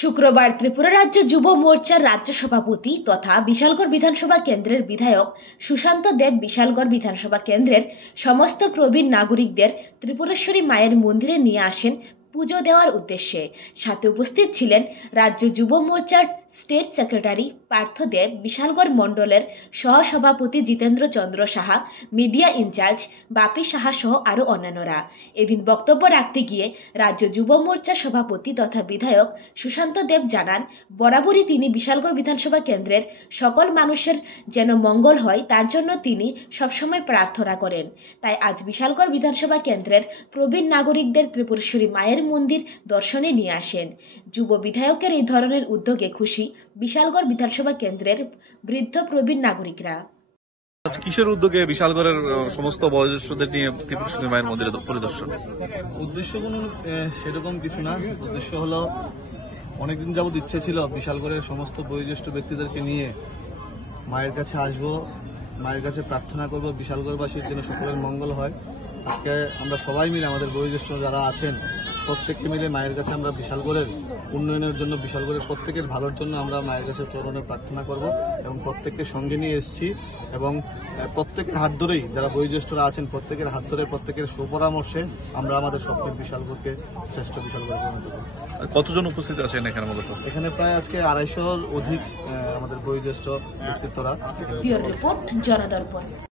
শুক্রবার ত্রিপুরা রাজ্য যুব মোর্চার রাজ্য সভাপতি তথা বিশালগড় বিধানসভা কেন্দ্রের বিধায়ক সুশান্ত দেব বিশালগড় বিধানসভা কেন্দ্রের সমস্ত প্রবীণ নাগরিকদের ত্রিপুরেশ্বরী মায়ের মন্দিরে নিয়ে আসেন পুজো দেওয়ার উদ্দেশ্যে। সাথে উপস্থিত ছিলেন রাজ্য যুব মোর্চার স্টেট সেক্রেটারি পার্থ দেব, বিশালগড় মণ্ডলের সহসভাপতি জিতেন্দ্র চন্দ্র সাহা, মিডিয়া ইনচার্জ বাপি সাহা সহ আরও অন্যান্যরা। এদিন বক্তব্য রাখতে গিয়ে রাজ্য যুব মোর্চার সভাপতি তথা বিধায়ক সুশান্ত দেব জানান, বরাবরই তিনি বিশালগড় বিধানসভা কেন্দ্রের সকল মানুষের যেন মঙ্গল হয় তার জন্য তিনি সবসময় প্রার্থনা করেন। তাই আজ বিশালগড় বিধানসভা কেন্দ্রের প্রবীণ নাগরিকদের ত্রিপুরেশ্বরী মায়ের মন্দির দর্শনে নিয়ে আসেন। যুব বিধায়কের এই ধরনের উদ্যোগে খুশি বিশালগড় বিধানসভা কেন্দ্রের বৃদ্ধ প্রবীণ নাগরিকরা। আজ কিসের উদ্যোগে বিশালগড়ের সমস্ত বয়োজ্যেষ্ঠদের নিয়ে ত্রিপুরেশ্বরী মায়ের মন্দিরে পরিদর্শন? উদ্দেশ্য কোনো সেরকম কিছু না। উদ্দেশ্য হলো অনেকদিন যাবৎ ইচ্ছে ছিল বিশালগড়ের সমস্ত বয়োজ্যেষ্ঠ ব্যক্তিদেরকে নিয়ে মায়ের কাছে আসবো, মায়ের কাছে প্রার্থনা করব বিশালগড়বাসীর যেন সকলের মঙ্গল হয়। আজকে আমরা সবাই মিলে আমাদের বয়োজ্যেষ্ঠ যারা আছেন প্রত্যেককে মিলে মায়ের কাছে আমরা বিশালগড়ের উন্নয়নের জন্য, বিশালগড়ের প্রত্যেকের ভালোর জন্য আমরা মায়ের কাছে চরণে প্রার্থনা করব এবং প্রত্যেককে সঙ্গে নিয়ে এসেছি এবং প্রত্যেকের হাত ধরেই যারা বয়োজ্যেষ্ঠরা আছেন প্রত্যেকের হাত ধরে প্রত্যেকের সুপরামর্শে আমরা আমাদের স্বপ্নের বিশালগড়কে শ্রেষ্ঠ বিশালগড়ে পরিণত করব। কতজন উপস্থিত আছেন এখানে? মূলত এখানে প্রায় আজকে 250-র অধিক আমাদের বয়োজ্যেষ্ঠ ব্যক্তিত্বরা। রিপোর্ট জনদর্পণ।